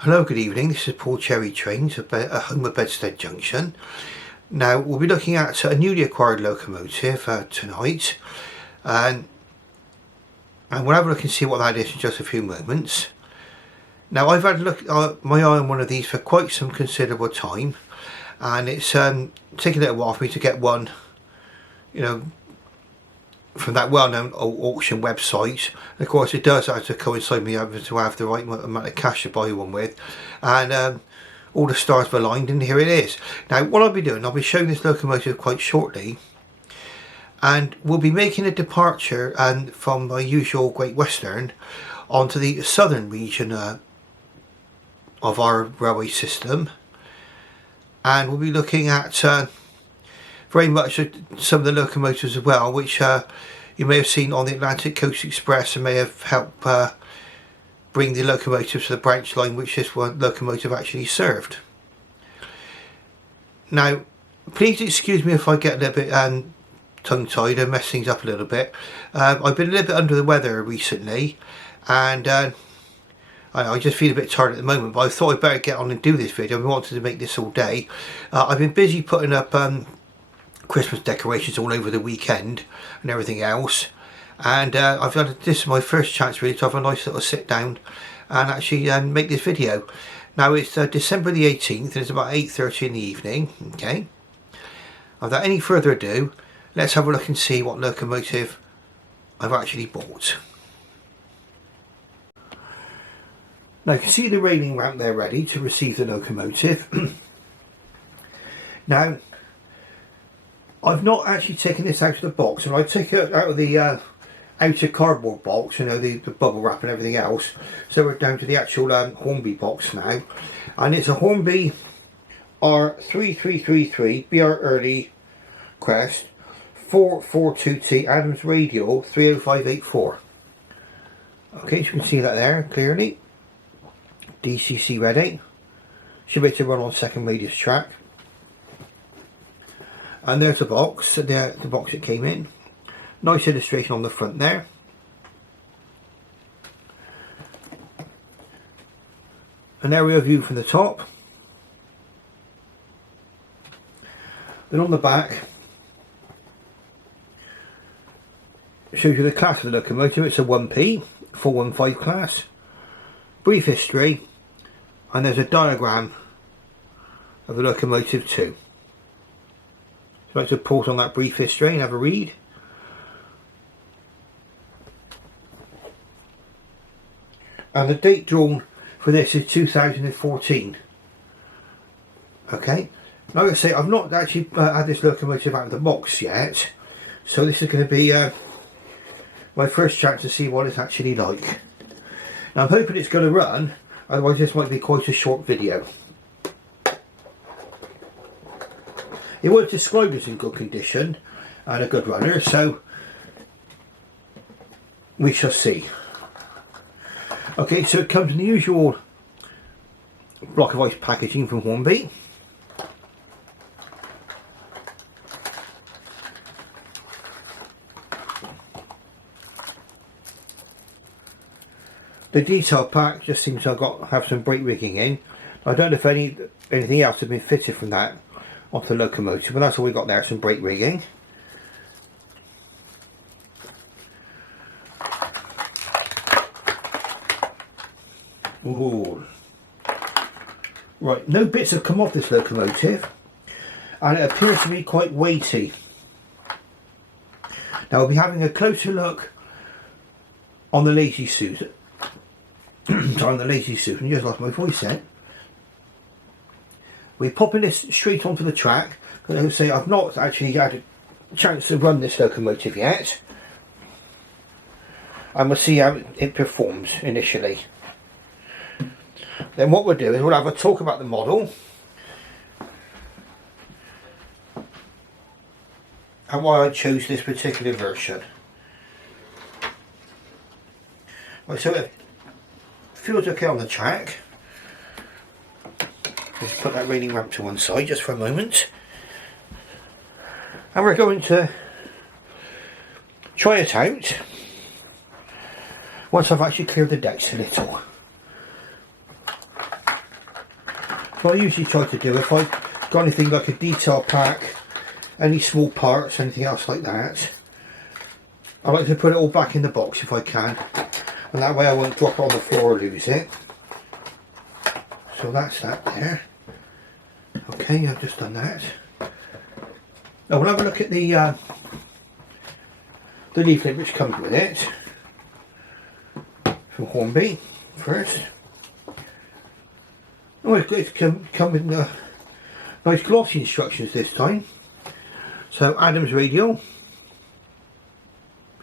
Hello, good evening. This is Paul Cherry Trains at home at Bedstead Junction. Now we'll be looking at a newly acquired locomotive tonight, and we'll have a look and see what that is in just a few moments. Now I've had a look my eye on one of these for quite some considerable time, and it's taken a little while for me to get one, from that well-known auction website. Of course, it does have to coincide with me having to have the right amount of cash to buy one with, and all the stars were aligned, and here it is. Now what I'll be doing, I'll be showing this locomotive quite shortly, and we'll be making a departure from my usual Great Western onto the southern region of our railway system, and we'll be looking at very much some of the locomotives as well, which you may have seen on the Atlantic Coast Express and may have helped bring the locomotives to the branch line which this one locomotive actually served. Now please excuse me if I get a little bit tongue-tied and mess things up a little bit. I've been a little bit under the weather recently, and I just feel a bit tired at the moment, but I thought I'd better get on and do this video. We wanted to make this all day. I've been busy putting up Christmas decorations all over the weekend and everything else, and this is my first chance really to have a nice little sit down and actually make this video. Now it's December the 18th and it's about 8:30 in the evening. Okay, without any further ado, let's have a look and see what locomotive I've actually bought. Now you can see the railing ramp there ready to receive the locomotive. Now I've not actually taken this out of the box, and I took it out of the outer cardboard box, the bubble wrap and everything else. So we're down to the actual Hornby box now, and it's a Hornby R3333 BR Early Crest 442T Adams Radial 30584. Okay, so you can see that there clearly. DCC ready. Should be able to run on second radius track. And there's the box, the box it came in. Nice illustration on the front there. An aerial view from the top. Then on the back, it shows you the class of the locomotive. It's a 1P, 415 class. Brief history, and there's a diagram of the locomotive too. So I'd like to pause on that brief history and have a read. And the date drawn for this is 2014. Okay, like I say, I've not actually had this locomotive out of the box yet, so this is going to be my first chance to see what it's actually like. Now I'm hoping it's going to run, otherwise this might be quite a short video. It was described as in good condition and a good runner, so we shall see. Okay, so it comes in the usual block of ice packaging from Hornby. The detail pack just seems to have some brake rigging in. I don't know if anything else has been fitted from that off the locomotive, but that's all we got there, some brake rigging. Ooh. Right, no bits have come off this locomotive, and it appears to be quite weighty. Now we'll be having a closer look on the Lazy Susan. Sorry, on the Lazy Susan, just lost my voice then. We're popping this straight onto the track, because as I say, I've not actually had a chance to run this locomotive yet, and we'll see how it performs initially. Then what we'll do is we'll have a talk about the model and why I chose this particular version. Right, so it feels okay on the track. Let's put that railing ramp to one side just for a moment, and we're going to try it out once I've actually cleared the decks a little. what I usually try to do, if I've got anything like a detail pack, any small parts, anything else like that, I like to put it all back in the box if I can, and that way I won't drop it on the floor or lose it. So that's that there. Okay, I've just done that. Now we'll have a look at the leaflet which comes with it from Hornby first. Oh, it's come with nice glossy instructions this time. So Adams Radial,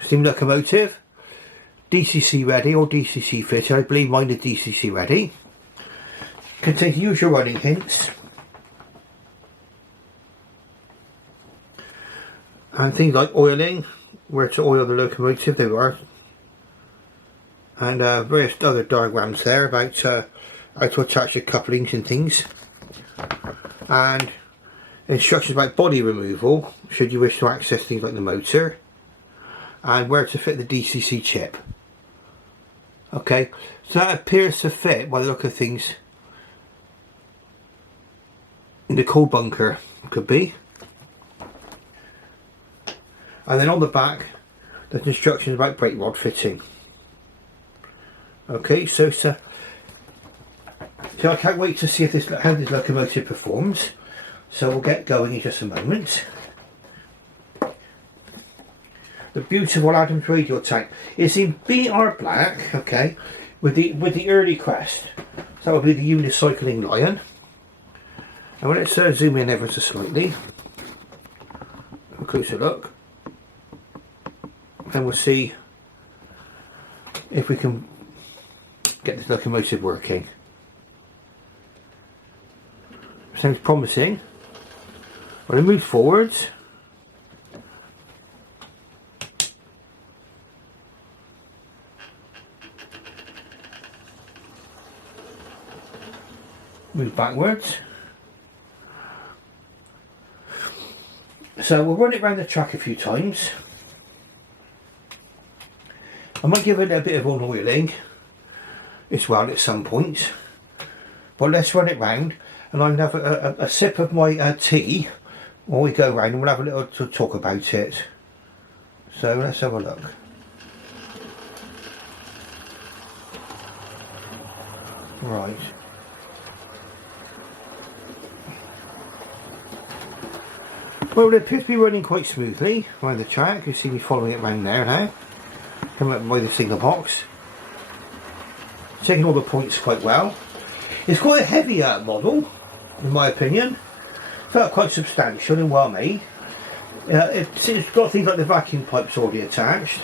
steam locomotive, DCC ready or DCC fitted. I believe mine is DCC ready. Contains usual running hints and things like oiling, where to oil the locomotive, there are, and various other diagrams there about how to attach the couplings and things, and instructions about body removal should you wish to access things like the motor, and where to fit the DCC chip. Okay, so that appears to fit by the look of things in the coal bunker, could be. And then on the back there's instructions about brake rod fitting. Okay, so I can't wait to see if how this locomotive performs. So we'll get going in just a moment. The beautiful Adams Radial tank is in BR black, okay, with the early crest. So that will be the unicycling lion. And let's zoom in ever so slightly. A closer look. And we'll see if we can get this locomotive working. Sounds promising. When it moves forwards, move backwards. So we'll run it around the track a few times. I might give it a bit of an oiling as well at some point, but let's run it round, and I'm going to have a sip of my tea while we go round, and we'll have a little to talk about it. So let's have a look. Right. Well, it appears to be running quite smoothly around the track. You see me following it round there now. Coming up by the signal box. Taking all the points quite well. It's quite a heavy model, in my opinion. Felt quite substantial and well made. It's got things like the vacuum pipes already attached.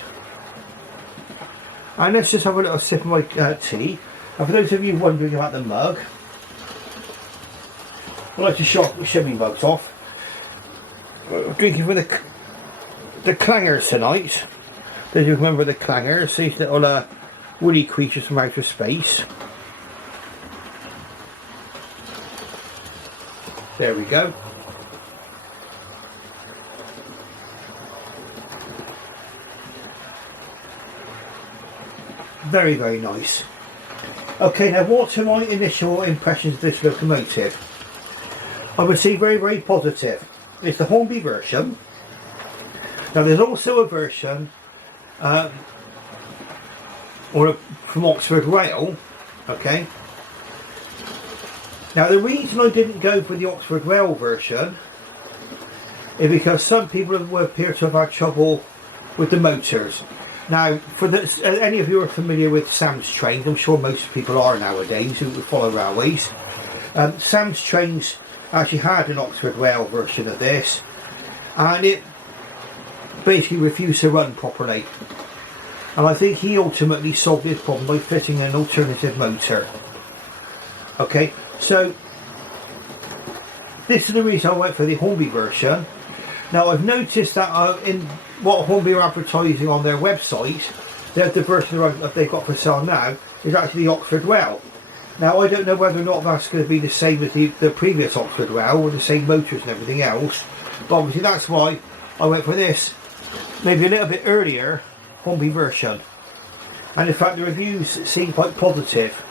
And let's just have a little sip of my tea. And for those of you wondering about the mug, I like to show my mugs off. We're drinking from the clangers tonight. Does you remember the clangers? These little woody creatures from outer space. There we go. Very, very nice. Okay, now what are my initial impressions of this locomotive? I would say very, very positive. It's the Hornby version. Now there's also a version from Oxford Rail, okay. Now the reason I didn't go for the Oxford Rail version is because some people appear to have had trouble with the motors. Now, for any of you who are familiar with Sam's trains, I'm sure most people are nowadays who follow railways. Sam's trains actually had an Oxford Rail version of this, and it basically refused to run properly. And I think he ultimately solved this problem by fitting an alternative motor. Okay, so this is the reason I went for the Hornby version. Now I've noticed that in what Hornby are advertising on their website, the version that they've got for sale now is actually the Oxford Rail. Now I don't know whether or not that's going to be the same as the previous Oxford Rail with the same motors and everything else, but obviously that's why I went for this maybe a little bit earlier Hornby version. And in fact the reviews seem quite positive.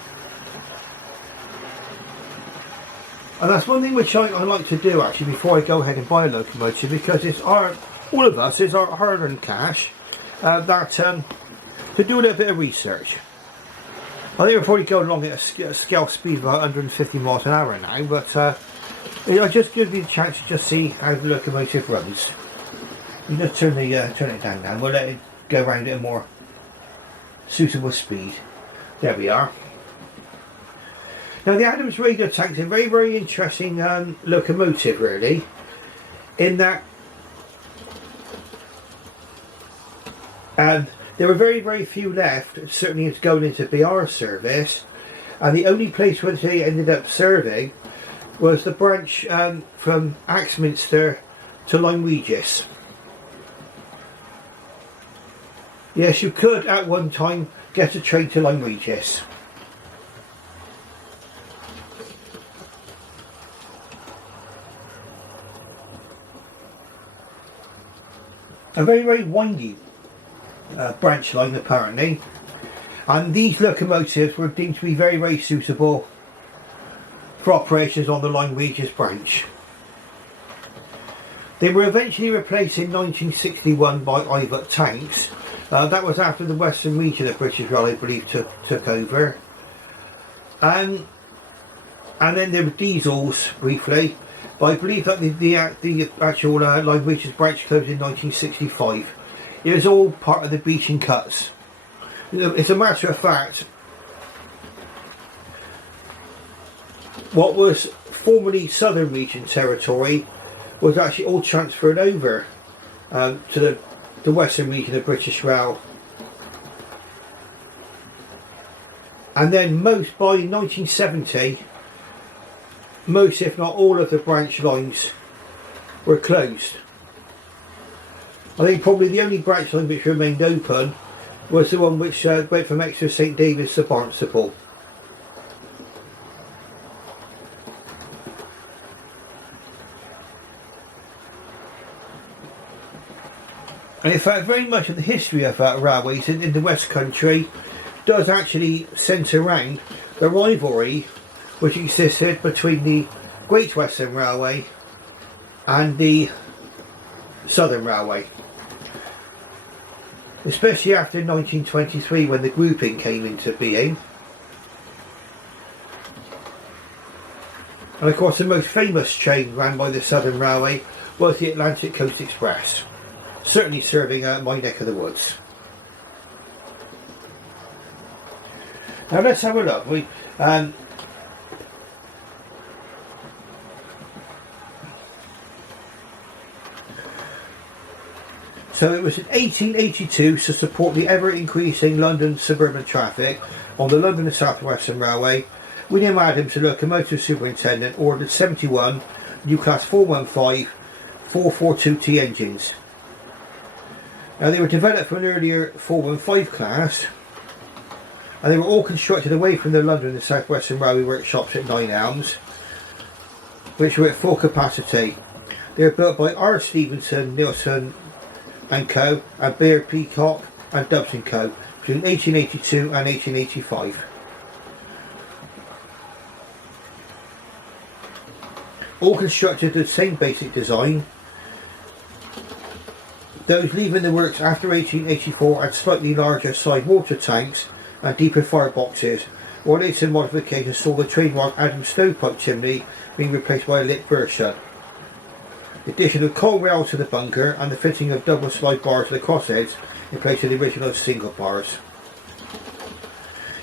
And that's one thing which I like to do actually before I go ahead and buy a locomotive, because it's all of us, it's our hard-earned cash, to do a little bit of research. I think we're probably going along at a scale speed of about 150 miles an hour now, but I just give you the chance to just see how the locomotive runs. You just turn it down now. We'll let it go around at a more suitable speed. There we are. Now the Adams Radial tank is a very, very interesting locomotive, really, in that there were very, very few left, certainly going into BR service, and the only place where they ended up serving was the branch from Axminster to Lyme Regis. Yes, you could at one time get a train to Lyme Regis. A very, very windy branch line apparently, and these locomotives were deemed to be very, very suitable for operations on the Lyme Regis branch. They were eventually replaced in 1961 by Iveck tanks. That was after the Western region of British Rail, I believe, took over, and then there were diesels briefly. But I believe that the actual Lyme Regis branch closed in 1965. It was all part of the Beeching cuts. It's a matter of fact, what was formerly Southern Region territory was actually all transferred over to the Western region of British Rail. And then by 1970, most if not all of the branch lines were closed. I think probably the only branch line which remained open was the one which went from Exeter St David's to Barnstaple. And in fact, very much of the history of railways in the West Country does actually centre around the rivalry which existed between the Great Western Railway and the Southern Railway, especially after 1923 when the grouping came into being. And of course the most famous train ran by the Southern Railway was the Atlantic Coast Express, certainly serving my neck of the woods. Now let's have a look. So it was in 1882 to support the ever-increasing London suburban traffic on the London and South Western Railway. William Adams, the locomotive superintendent, ordered 71 new Class 415 442T engines. Now they were developed from an earlier 415 class, and they were all constructed away from the London and South Western Railway workshops at Nine Elms, which were at full capacity. They were built by R. Stevenson, Nilsson and Co. and Bear Peacock and Dubs and Co. between 1882 and 1885. All constructed the same basic design. Those leaving the works after 1884 had slightly larger side water tanks and deeper fireboxes, while later modifications saw the trademark Adams stovepipe chimney being replaced by a lit version. The addition of coal rail to the bunker and the fitting of double slide bars to the crossheads in place of the original single bars.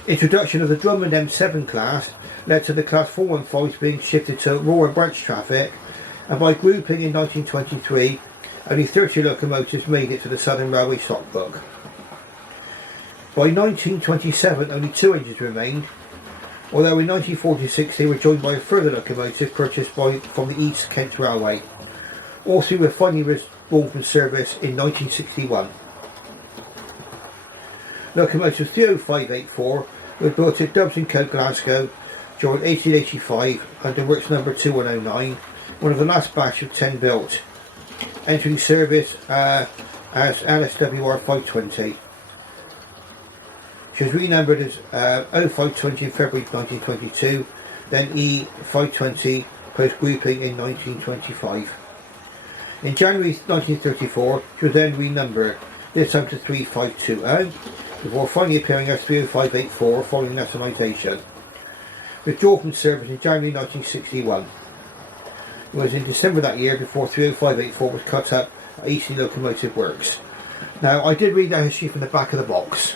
Introduction of the Drummond M7 class led to the Class 415s being shifted to raw and branch traffic, and by grouping in 1923 only 30 locomotives made it to the Southern Railway stock book. By 1927 only 2 engines remained, although in 1946 they were joined by a further locomotive purchased from the East Kent Railway. All 3 were finally withdrawn from service in 1961. Locomotive 30584 were built at Dubs & Co Glasgow during 1885 under works number 2109, one of the last batch of 10 built, entering service as LSWR 520. She was renumbered as 0520 in February 1922, then E 520 outpost grouping in 1925. In January 1934, she was then renumbered, this time to 3520, before finally appearing as 30584 following nationalisation. Withdrawal from service in January 1961. It was in December that year before 30584 was cut up at Eastleigh Locomotive Works. Now, I did read that history from the back of the box.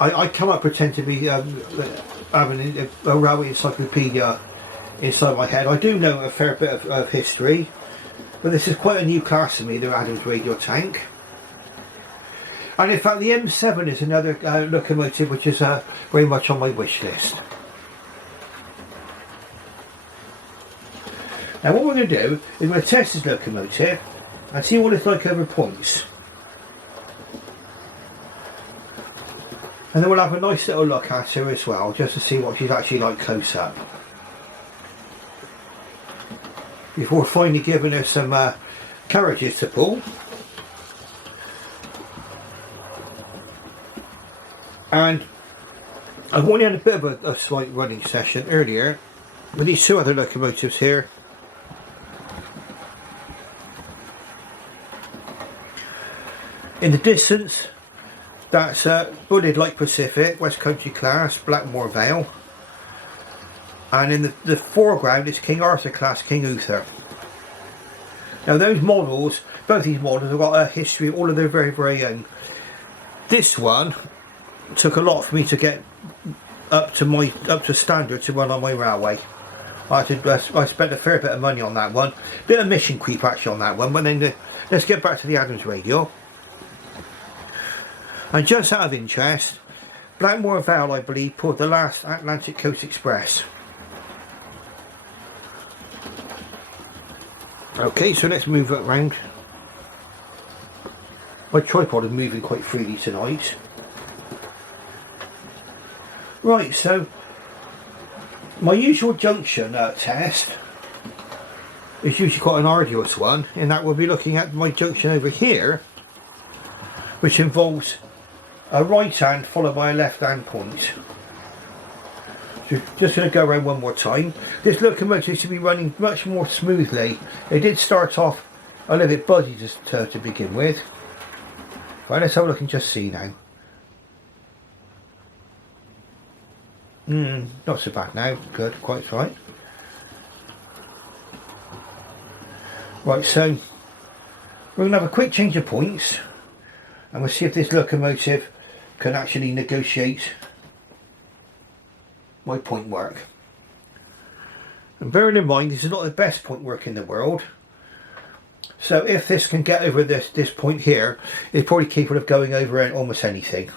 I cannot pretend to be having a railway encyclopedia inside my head. I do know a fair bit of history, but this is quite a new class to me, the Adams Radial tank. And in fact, the M7 is another locomotive which is very much on my wish list. Now what we're going to do is we're going to test this locomotive and see what it's like over points. And then we'll have a nice little look at her as well, just to see what she's actually like close up. Before finally giving her some carriages to pull. And I've only had a bit of a slight running session earlier with these two other locomotives here. In the distance, that's Bullied Light Pacific, West Country class, Blackmore Vale. And in the foreground is King Arthur class, King Uther. Now those models, both these models have got a history, all of their very, very own. This one took a lot for me to get up to standard to run on my railway. I spent a fair bit of money on that one, bit of mission creep actually on that one. But then let's get back to the Adams Radial. And just out of interest, Blackmore Vale, I believe, pulled the last Atlantic Coast Express. Okay, so let's move it around. My tripod is moving quite freely tonight. Right, so my usual junction test is usually quite an arduous one, in that we'll be looking at my junction over here, which involves a right hand followed by a left hand point. So just going to go around one more time. This locomotive should be running much more smoothly. It did start off a little bit buzzy to begin with. Right, let's have a look and just see now. Not so bad now. Good, quite right. Right, so we're going to have a quick change of points, and we'll see if this locomotive can actually negotiate my point work. And bearing in mind, this is not the best point work in the world. So if this can get over this point here, it's probably capable of going over almost anything.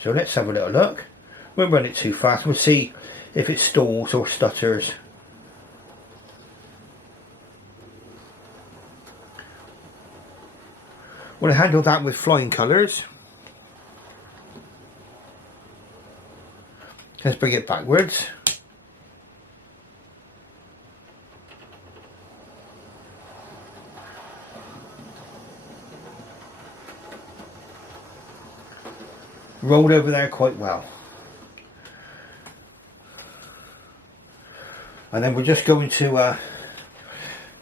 So let's have a little look. Won't run it too fast. We'll see if it stalls or stutters. We'll handle that with flying colours. Let's bring it backwards. Rolled over there quite well. And then we're just going to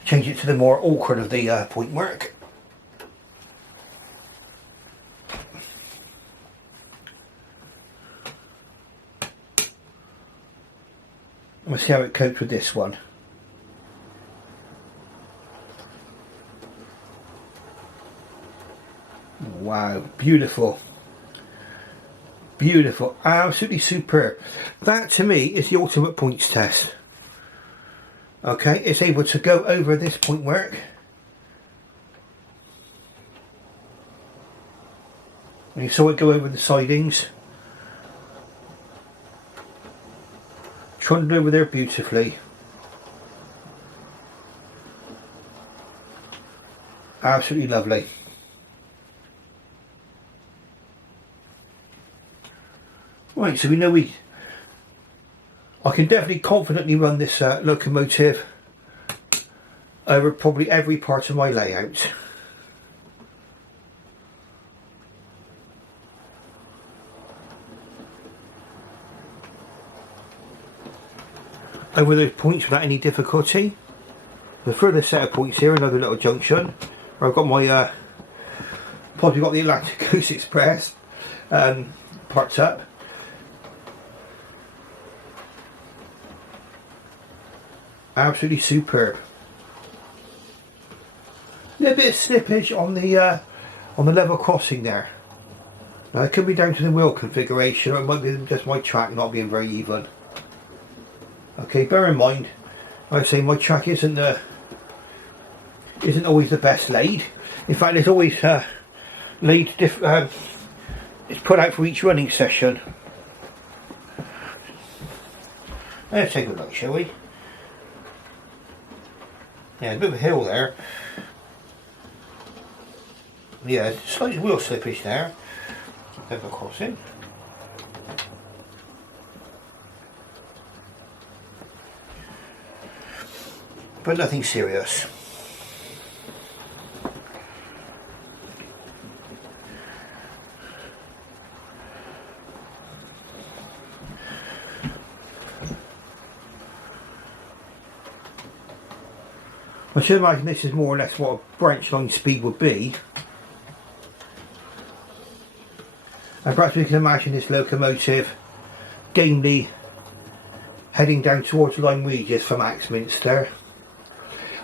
change it to the more awkward of the point work. Let's see how it copes with this one. Wow, beautiful. Beautiful, absolutely superb. That to me is the ultimate points test. Okay, it's able to go over this point work. And you saw it go over the sidings. Trundled over there beautifully. Absolutely lovely. Right, so we know I can definitely confidently run this locomotive over probably every part of my layout. over those points without any difficulty. The further set of points here, another little junction where I've got my probably got the Atlantic Coast Express parked up. Absolutely superb. A little bit of slippage on the level crossing there. Now it could be down to the wheel configuration, or it might be just my track not being very even. Okay, bear in mind, like I say, my track isn't always the best laid. In fact, it's always laid it's put out for each running session. Let's take a look, shall we? Yeah, a bit of a hill there. Yeah, slight wheel slippage there. Level crossing. But nothing serious. I should imagine this is more or less what a branch line speed would be. And perhaps we can imagine this locomotive gamely heading down towards Lyme Regis from Axminster.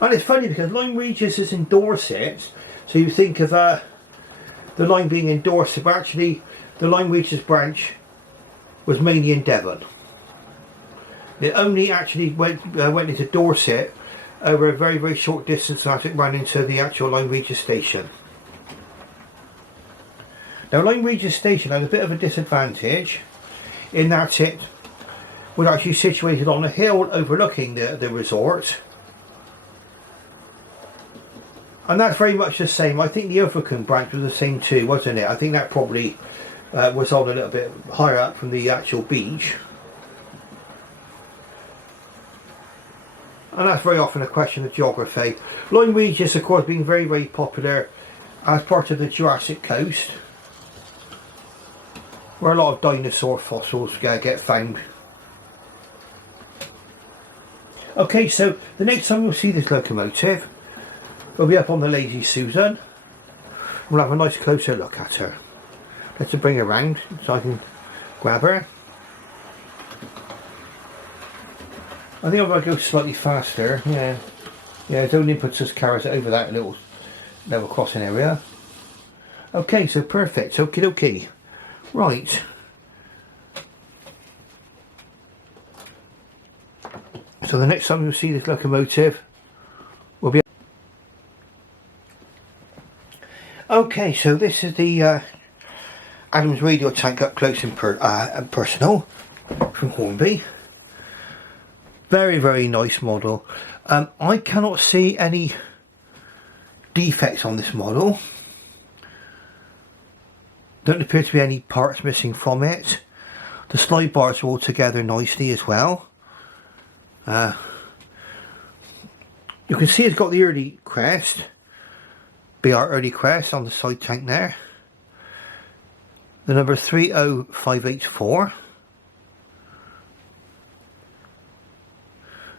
And it's funny because Lyme Regis is in Dorset, so you think of the line being in Dorset, but actually the Lyme Regis branch was mainly in Devon. It only actually went into Dorset over a very, very short distance after it ran into the actual Lyme Regis station. Now Lyme Regis station had a bit of a disadvantage in that it was actually situated on a hill overlooking the resort. And that's very much the same. I think the Ilfracombe branch was the same too, wasn't it? I think that probably was on a little bit higher up from the actual beach. And that's very often a question of geography. Lyme Regis, of course, being very, very popular as part of the Jurassic Coast, where a lot of dinosaur fossils get found. Okay, so the next time we'll see this locomotive, we'll be up on the Lazy Susan. We'll have a nice closer look at her. Let's bring her around so I can grab her. I think I'm going to go slightly faster. Yeah, its own impetus carries it over that little level crossing area. Okay, so perfect. Okie dokie. Right. So the next time you'll see this locomotive will be... Okay, so this is the Adams Radial tank up close and personal from Hornby. Very, very nice model. I cannot see any defects on this model. Don't appear to be any parts missing from it. The slide bars are all together nicely as well. You can see it's got the early Crest, BR early Crest on the side tank there. The number 30584.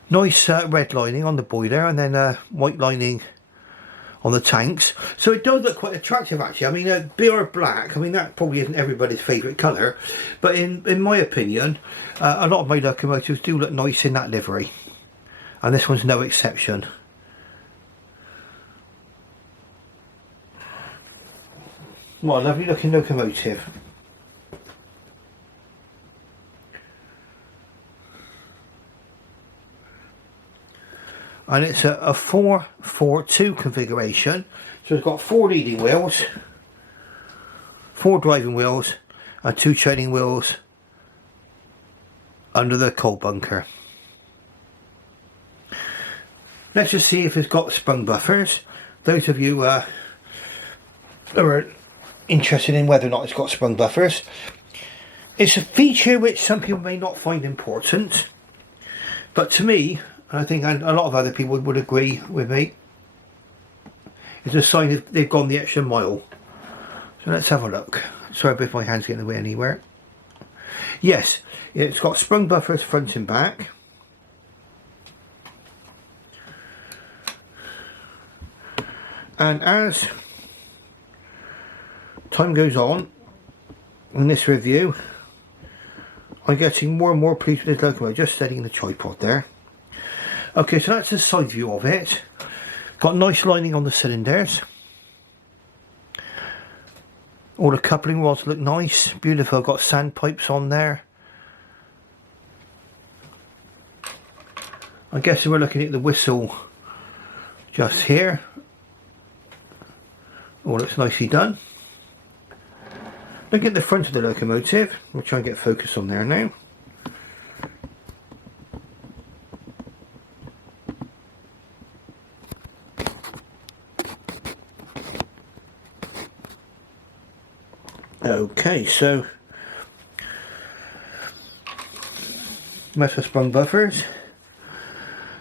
Nice red lining on the boiler, and then white lining on the tanks. So it does look quite attractive actually. I mean, BR black, I mean that probably isn't everybody's favourite colour, but in my opinion, a lot of my locomotives do look nice in that livery. And this one's no exception. What a lovely looking locomotive. And it's a 4-4-2 configuration. So it's got 4 leading wheels, 4 driving wheels and 2 trailing wheels under the coal bunker. Let's just see if it's got sprung buffers. Those of you who are interested in whether or not it's got sprung buffers, it's a feature which some people may not find important, but to me, and I think a lot of other people would agree with me, it's a sign that they've gone the extra mile. So let's have a look. Sorry if my hand's getting in the way anywhere. Yes, it's got sprung buffers front and back. And as time goes on in this review, I'm getting more and more pleased with this locomotive. Just setting the tripod there. Okay, so that's the side view of it. Got nice lining on the cylinders. All the coupling rods look nice, beautiful. Got sandpipes on there. I guess we're looking at the whistle just here. All looks nicely done. Look at the front of the locomotive. We'll try and get focus on there now. Okay, so metal sprung buffers,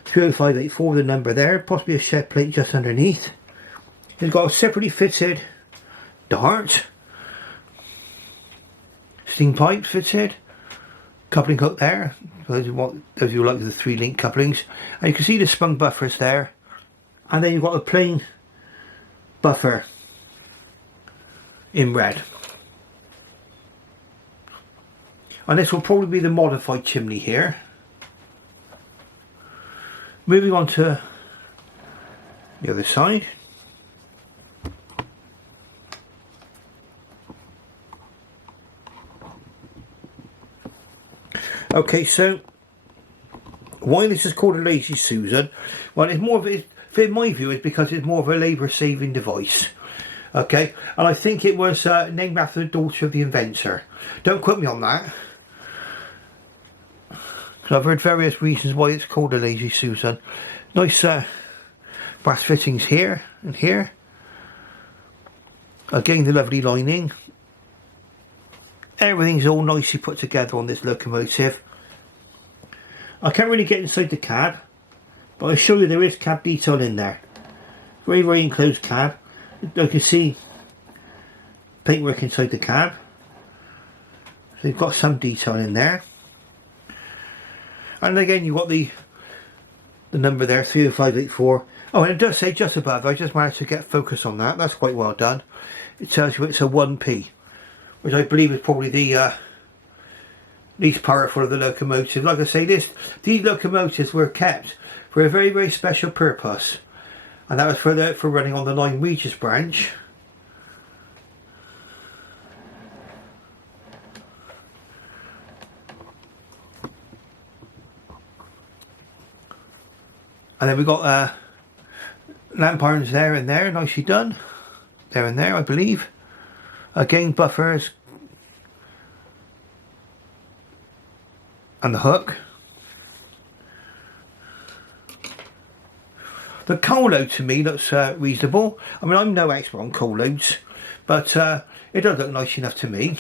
30584, the number there, possibly a shed plate just underneath. It's got a separately fitted dart, steam pipes fitted, coupling hook there, those who like the 3-link couplings, and you can see the sprung buffers there, and then you've got a plain buffer in red. And this will probably be the modified chimney here. Moving on to the other side. Okay, so why this is called a Lazy Susan? Well, it's more of it, in my view, it's because it's more of a labour-saving device. Okay, and I think it was named after the daughter of the inventor. Don't quote me on that. I've heard various reasons why it's called a Lazy Susan. Nice brass fittings here and here. Again, the lovely lining. Everything's all nicely put together on this locomotive. I can't really get inside the cab, but I assure you there is cab detail in there. Very, very enclosed cab. You can see paintwork inside the cab. So you've got some detail in there. And again, you've got the number there, 30584. Oh, and it does say just above. I just managed to get focus on that. That's quite well done. It tells you it's a 1p, which I believe is probably the least powerful of the locomotives. Like I say, these locomotives were kept for a very, very special purpose, and that was for running on the Line Regis branch. And then we've got lamp irons there and there, nicely done. There and there, I believe. Again, buffers. And the hook. The coal load to me looks reasonable. I mean, I'm no expert on coal loads, but it does look nice enough to me.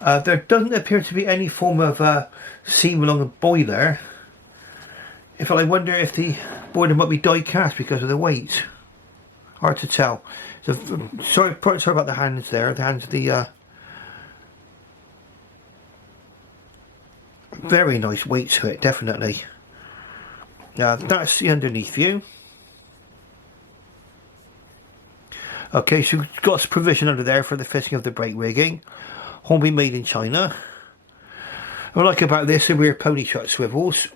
There doesn't appear to be any form of seam along the boiler. In fact, I wonder if the boiler might be die cast because of the weight. Hard to tell. So, sorry about the hands there. The hands of the very nice weight to it, definitely. That's the underneath view. Okay, so we've got some provision under there for the fitting of the brake rigging. Hornby made in China. What I like about this are rear pony strut swivels.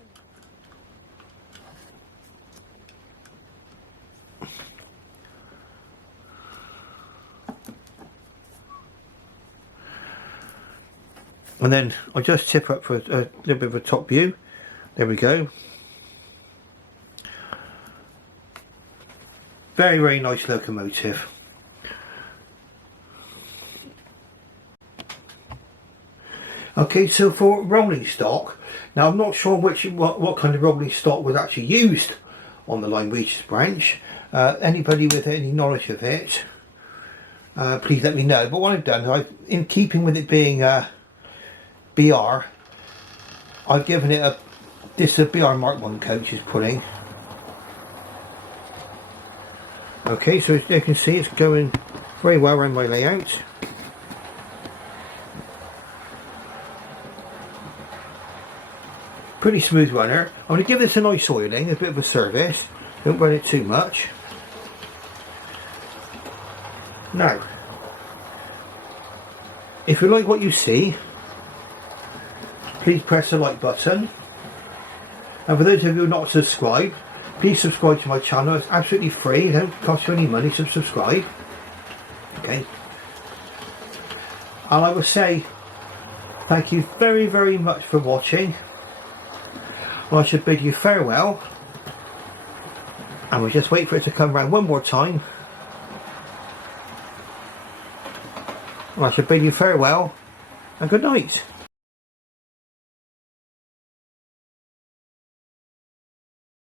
And then I'll just tip up for a little bit of a top view. There we go. Very, very nice locomotive. Okay, so for rolling stock, now I'm not sure what kind of rolling stock was actually used on the Line Regis branch. Anybody with any knowledge of it, please let me know. But what I've done, in keeping with it being BR, I've given it this is a BR Mark 1 coach is pulling. Okay, so as you can see, it's going very well around my layout. Pretty smooth runner. I'm going to give this a nice oiling, a bit of a service. Don't run it too much. Now, if you like what you see, please press the like button, and for those of you who are not subscribed, please subscribe to my channel. It's absolutely free, it don't cost you any money to subscribe. Okay, and I will say thank you very, very much for watching, and I should bid you farewell, and we'll just wait for it to come round one more time, and I should bid you farewell and good night.